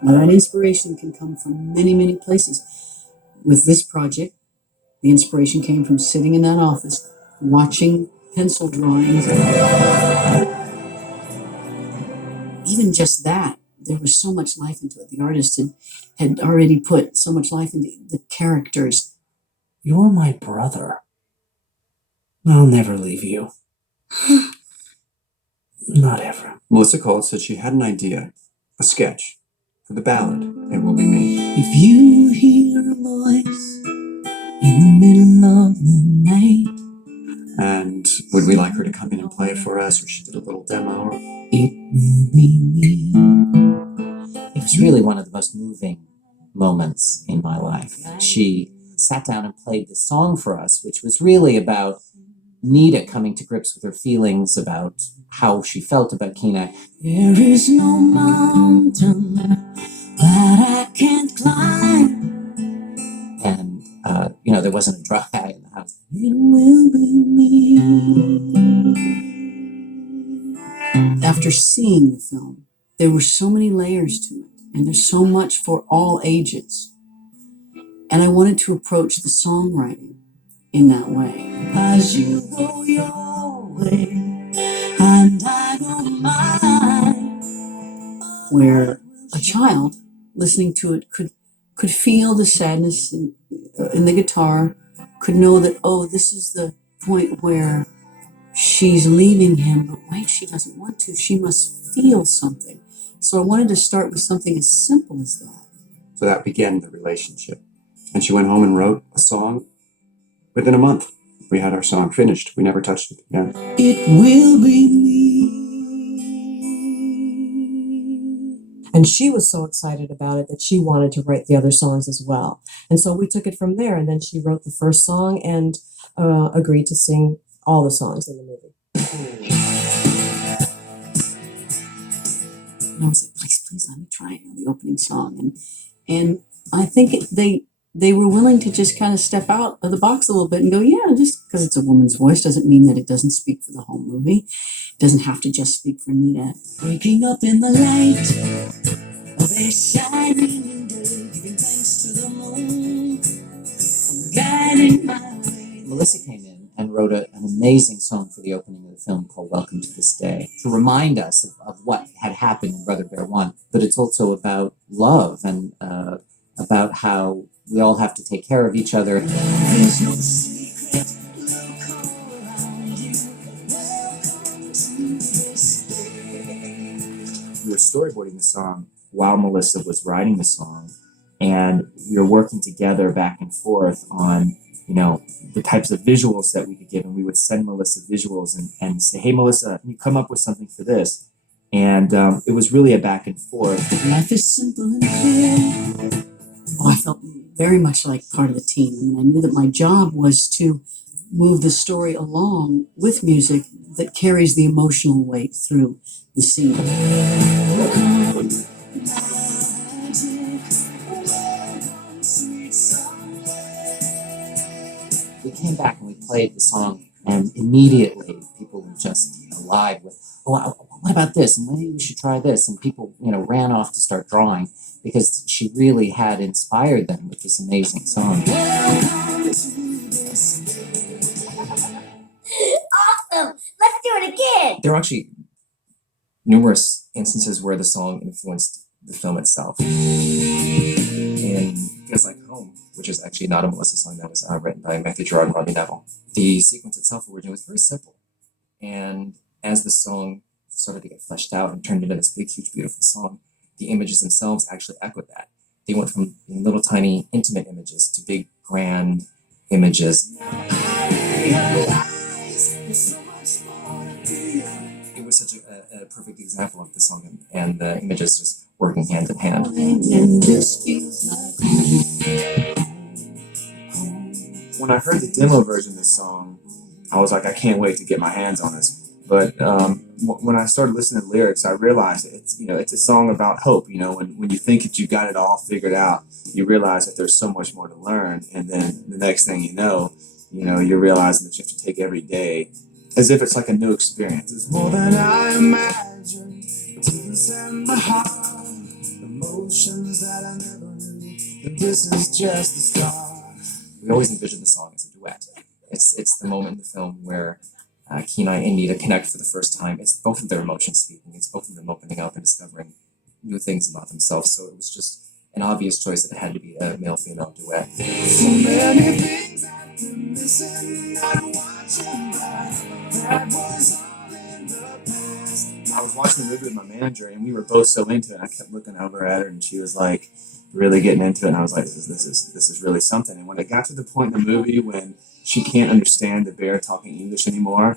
Now, that inspiration can come from many, many places. With this project, the inspiration came from sitting in that office, watching pencil drawings. Even just that, there was so much life into it. The artist had already put so much life into the characters. You're my brother. I'll never leave you. Not ever. Melissa called, said she had an idea, a sketch, for the ballad, It Will Be Me. If you hear a voice in the middle of the night, and would we like her to come in and play it for us, or she did a little demo? It will be me. It was really one of the most moving moments in my life. She sat down and played this song for us, which was really about Nita coming to grips with her feelings about how she felt about Kenai. There is no mountain that I can't climb. And, there wasn't a dry eye in the house. It will be me. After seeing the film, there were so many layers to it, and there's so much for all ages. And I wanted to approach the songwriting in that way. As you go your way, and I go mine. Where a child listening to it could feel the sadness in the guitar, could know that, oh, this is the point where she's leaving him, but wait, she doesn't want to. She must feel something. So I wanted to start with something as simple as that. So that began the relationship. And she went home and wrote a song. Within a month, we had our song finished. We never touched it again. It will be me. And she was so excited about it that she wanted to write the other songs as well. And so we took it from there. And then she wrote the first song and agreed to sing all the songs in the movie. And I was like, please let me try the opening song. And I think they were willing to just kind of step out of the box a little bit and go, yeah, just because it's a woman's voice doesn't mean that it doesn't speak for the whole movie. It doesn't have to just speak for Nita. Waking up in the light of a shining day, giving thanks to the moon, guiding my way. Melissa came in and wrote an amazing song for the opening of the film called Welcome to This Day, to remind us of what had happened in Brother Bear 1. But it's also about love and about how we all have to take care of each other. There's no secret, look around you. Welcome to this day. We were storyboarding the song while Melissa was writing the song, and we were working together back and forth on, the types of visuals that we could give, and we would send Melissa visuals and say, hey, Melissa, can you come up with something for this? And it was really a back and forth. Life is simple and clear. Oh, I felt very much like part of the team. I mean, I knew that my job was to move the story along with music that carries the emotional weight through the scene. We came back and we played the song, and immediately people were just alive with, oh, what about this? And maybe we should try this. And people, ran off to start drawing because she really had inspired them with this amazing song. Awesome! Let's do it again! There were actually numerous instances where the song influenced the film itself. In Feels Like Home, which is actually not a Melissa song, that was written by Matthew Gerard and Robbie Neville. The sequence itself originally was very simple. And as the song started to get fleshed out and turned into this big, huge, beautiful song, the images themselves actually echoed that. They went from little tiny intimate images to big, grand images. It was such a perfect example of the song and the images just working hand in hand. When I heard the demo version of this song, I was like, I can't wait to get my hands on this. But when I started listening to the lyrics, I realized that it's a song about hope. When you think that you got it all figured out, you realize that there's so much more to learn. And then the next thing you're realizing that you have to take every day as if it's like a new experience. It's more than I imagined. To send my heart, emotion We always envision the song as a duet. It's the moment in the film where Kenai and Nita connect for the first time. It's both of their emotions speaking. It's both of them opening up and discovering new things about themselves. So it was just an obvious choice that it had to be a male-female duet. I was watching the movie with my manager, and we were both so into it. I kept looking over at her, and she was like really getting into it. And I was like, "This is really something." And when it got to the point in the movie when she can't understand the bear talking English anymore,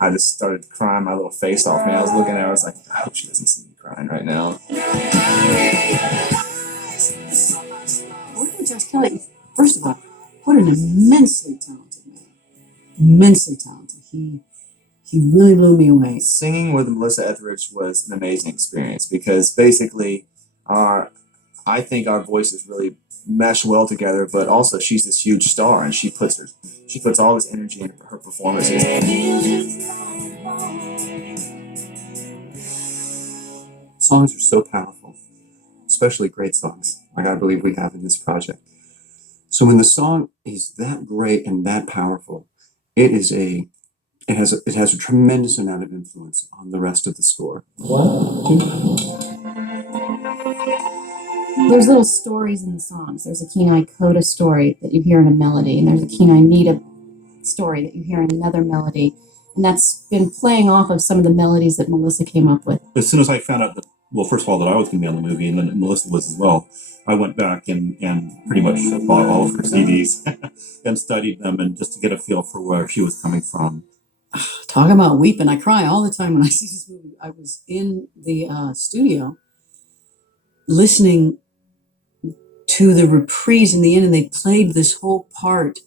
I just started crying my little face off. Man, I was looking at her. I was like, "I hope she doesn't see me crying right now." Working with Josh Kelly, first of all, what an immensely talented man. Immensely talented. He really blew me away. Singing with Melissa Etheridge was an amazing experience because basically I think our voices really mesh well together, but also she's this huge star and she puts all this energy into her performances. Songs are so powerful, especially great songs, like I believe we have in this project. So when the song is that great and that powerful, it has a tremendous amount of influence on the rest of the score. There's little stories in the songs. There's a Kenai Coda story that you hear in a melody, and there's a Kenai Nita story that you hear in another melody. And that's been playing off of some of the melodies that Melissa came up with. As soon as I found out that, well, first of all, that I was going to be on the movie, and then Melissa was as well, I went back and pretty much bought all of her CDs and studied them, and just to get a feel for where she was coming from. Talking about weeping, I cry all the time when I see this movie. I was in the studio listening to the reprise in the end, and they played this whole part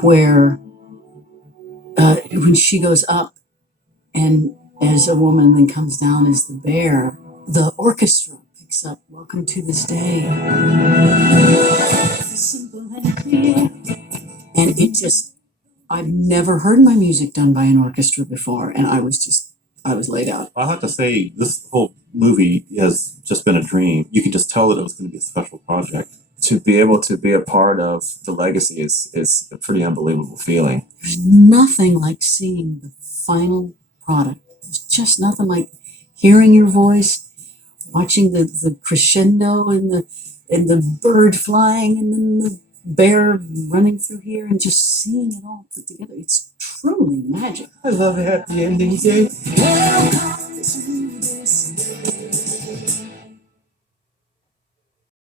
where when she goes up and as a woman then comes down as the bear, the orchestra picks up "Welcome to This Day." Simple and clear. And it just, I've never heard my music done by an orchestra before, and I was laid out. I have to say, this whole movie has just been a dream. You could just tell that it was going to be a special project. To be able to be a part of the legacy is a pretty unbelievable feeling. There's nothing like seeing the final product. There's just nothing like hearing your voice, watching the crescendo and the bird flying and then the bear running through here and just seeing it all put together. It's truly magic. I love a happy ending, Dave.